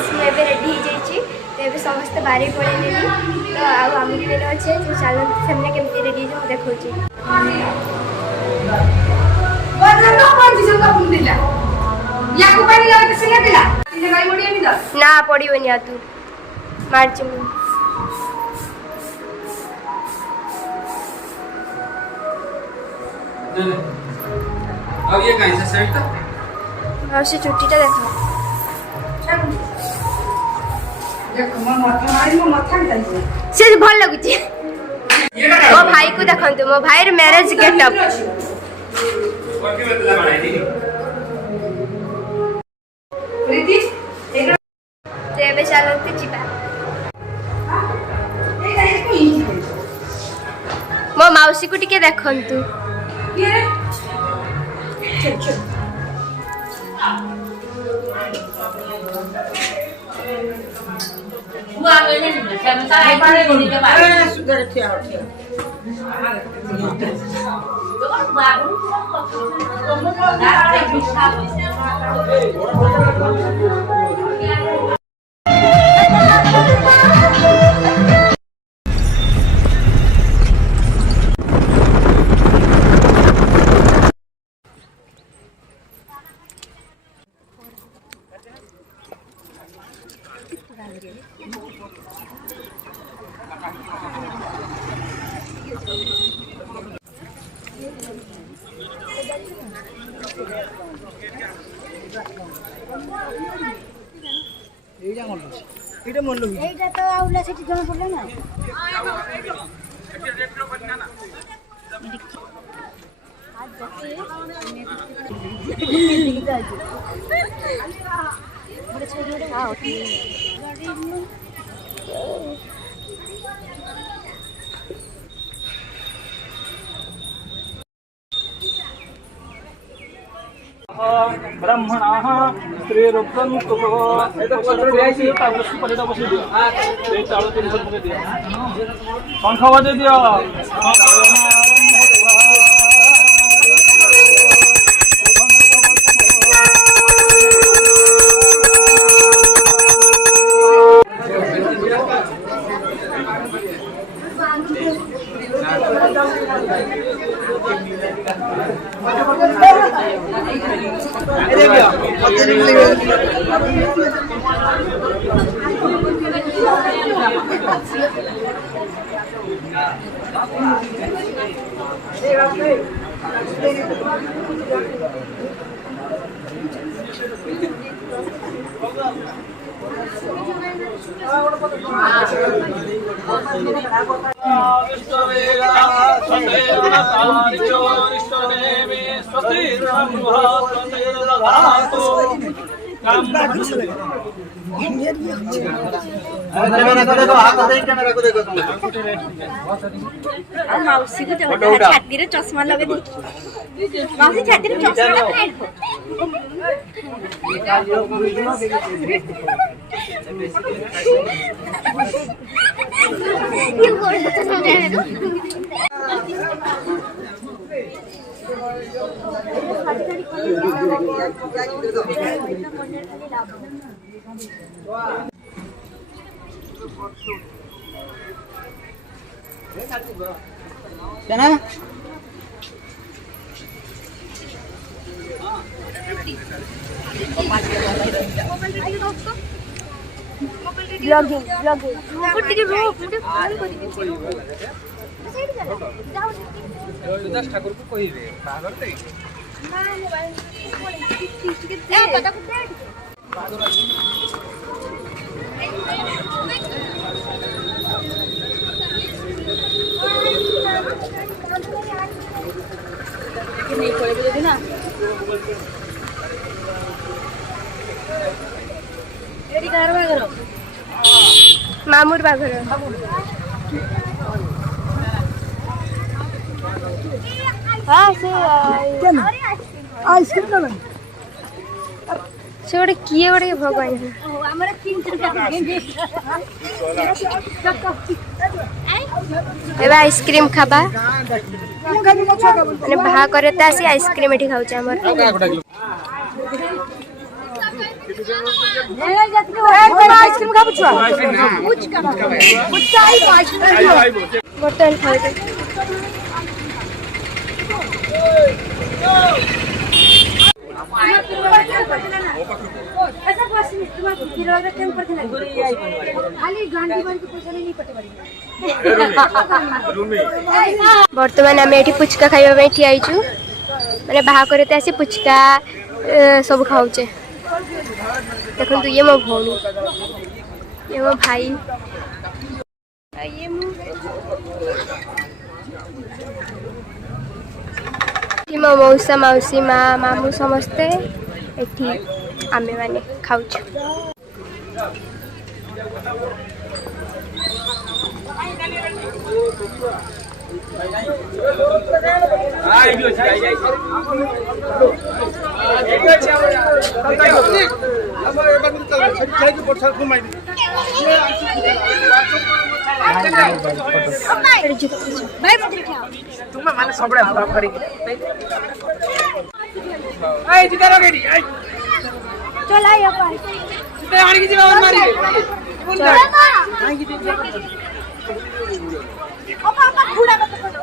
एबे रेडी हो जाइए तो ये समस्त बारी पड़े तो आम दिन अच्छे तो चलते से केमती रेडी हो देखा ना पड़ोनी तू मार्च अब ये कहीं से सेट था और से चुट्टीटा देखा से भल लगुची मो भाई को देखंतु मो भाई मैरिज गेटअप तेबे चलते जिबा मो माउसी को टिके देखंतु এটা মন লই এইটা তো আউলা সেটি জমা পড়লো না ब्राह्मणाः स्त्रीरुक्तं कुतो शंख बजे दियो माउसी को छाती रे चश्मा लगे माउसी छाती रे चश्मा लगे क्या ब्लॉगिंग ब्लॉगिंग मुझे रो मुझे कॉल कर सुदास ठाकुर को कहिबे बागर दे नहीं पड़े ना मामूर बाघर हाँ से आइसक्रीम ना से गोटे किए गोटे भगवान हमारा 300 एबे आइसक्रीम खाबा माने बाहा करे त आसी आइसक्रीम एठी खाउछ हमर आइसक्रीम खाबु छुआ पुचका आइसक्रीम बर्तन खाओ ऐसा क्वेश्चन तुम्हारा किलोमीटर केम पड़थिला खाली गांधी बारी के पैसा नहीं पटे बारी बर्तमान आम ये पुचका खाइबा ठिया आइचु मैंने बाहा करते आसी पुचका सब खाऊचे देखो ये मो भौणी ये मो भाई ये मो मौसा मौसी माँ मामू समस्ते एठी आमे माने खाऊछु तुम्हें माने सबड़े हुआ खड़ी आई जिता रगेडी आई चल आई अपन ते आनी की जीवा मारी पापा खुड़ा मत करो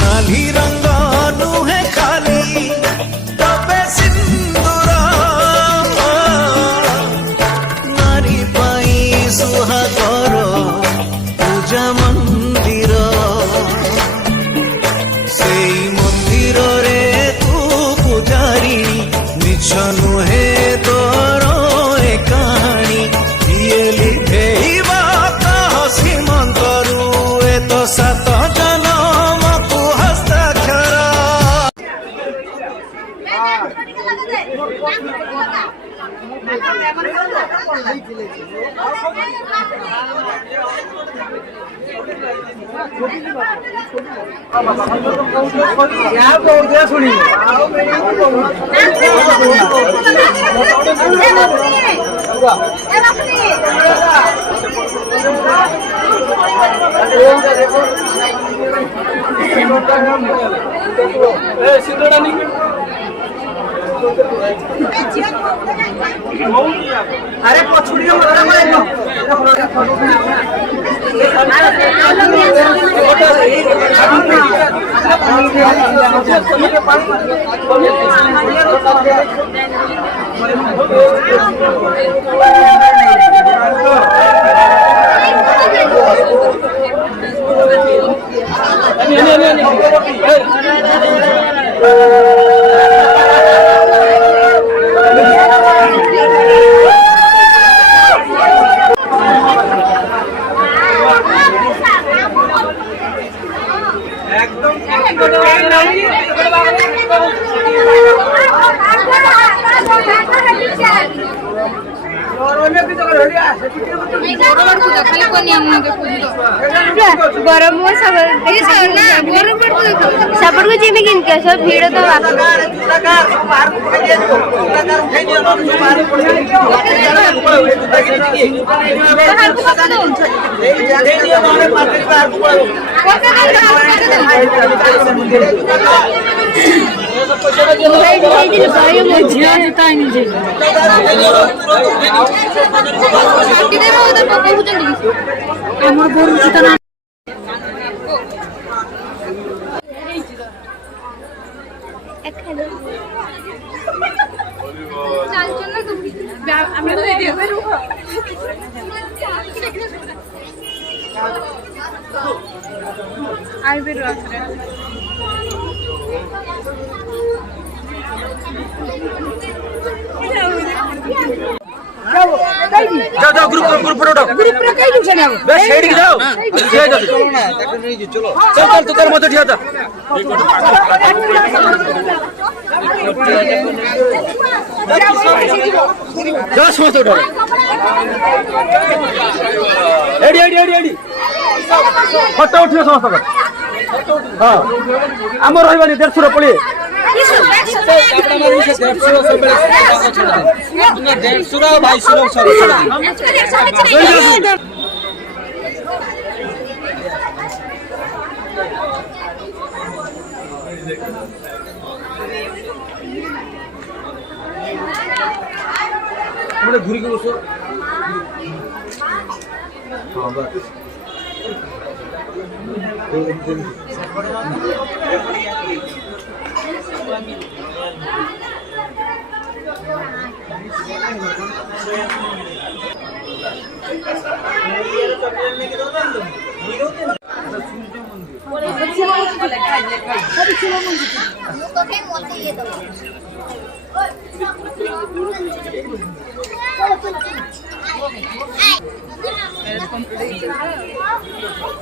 नाली रंगा नुहे खाली तबे सिंदूर नारी पाई सुहागर पूजा मंदिर से मंदिर रे तू पुजारिणी मिछ नुहे तोर ए कहानी ये लिखेइबा हसी मन करू ए तो सात अरे पछुड़ी गरम हो सब को जिम्मे गिन के सब भीड़ तो जाओ जाओ ग्रुप फोटो उठाओ ग्रुप कहीं नहीं जाना बस साइड की जाओ चलो ना तक नहीं जी चलो चल चल तू कर मत उठिया था जाओ मत उठो एडी एडी एडी एडी फोटो उठियो समस्त हां हमर रहबानी 150 पड़ी घुरी के बसो हाँ बस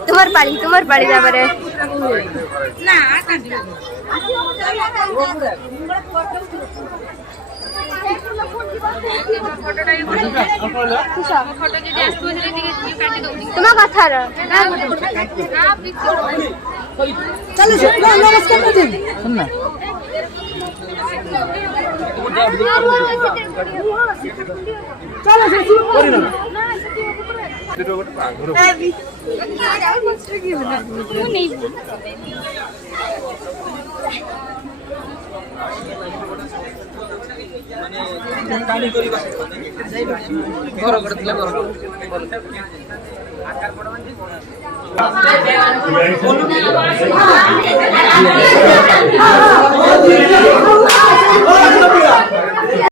तुम्हार पाड़ी जाबरे না तुम्हारा कथा रा চলো নমস্কার দিন सुनना Oh,